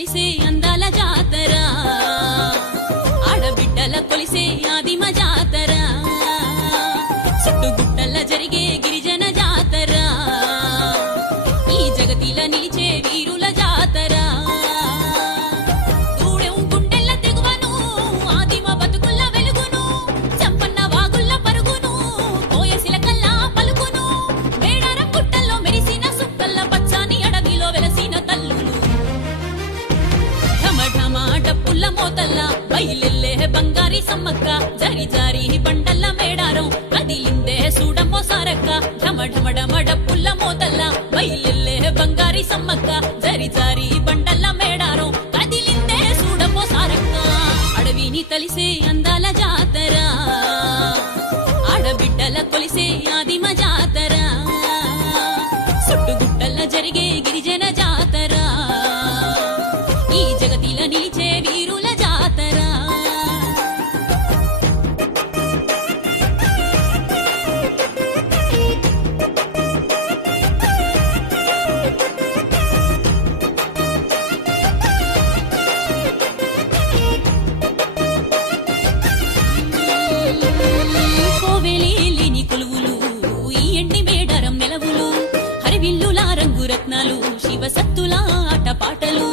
కలిసే అందాల జాతర ఆడబిడ్డల కొలిసే ఆదిమ జాతర చుట్టుగుట్టల జరిగే గిరిజన జాతర ఈ జగతిల నిలిచే వీరుల జాతర గూడెం గుండెల్ల తెగువను ఆదిమ బతుకుల్ల వెలుగును చంపన్న వాగుల్ల పరుగును కోయసిలకల్లా పలుకును మేడారం గుట్టల్లో మెరిసిన సుక్కల్ల పచ్చాని అడవిలో వెలసిన తల్లులు ఢమఢమ డప్పుల్ల మోతల్ల బయలెల్లే బంగారి సమ్మక్క జరి జారి బండల్ల మేడారం కదిలిందే సూడమ్మో సారక్క ఢమఢమడమ డప్పుల్ల మోతల్ల బయలెల్లే బంగారి సమ్మక్క జరి జారి బండల్ల మేడారం కదిలిందే సూడమ్మో సారక్క అడవిని తలిసే అందాల జాతర ఆడబిడ్డల కొలిసే ఆదిమ జాతర సుట్టుగుట్టల్ల జరిగే గిరిజన జాతర ఈ జగతిల నిలిచే వీరుల జాతర కోవెలేలిని కొలువులు ఈ ఎండి మేడారం నెలవులు హరివిల్లుల రంగు రత్నాలు శివసత్తుల ఆటపాటలు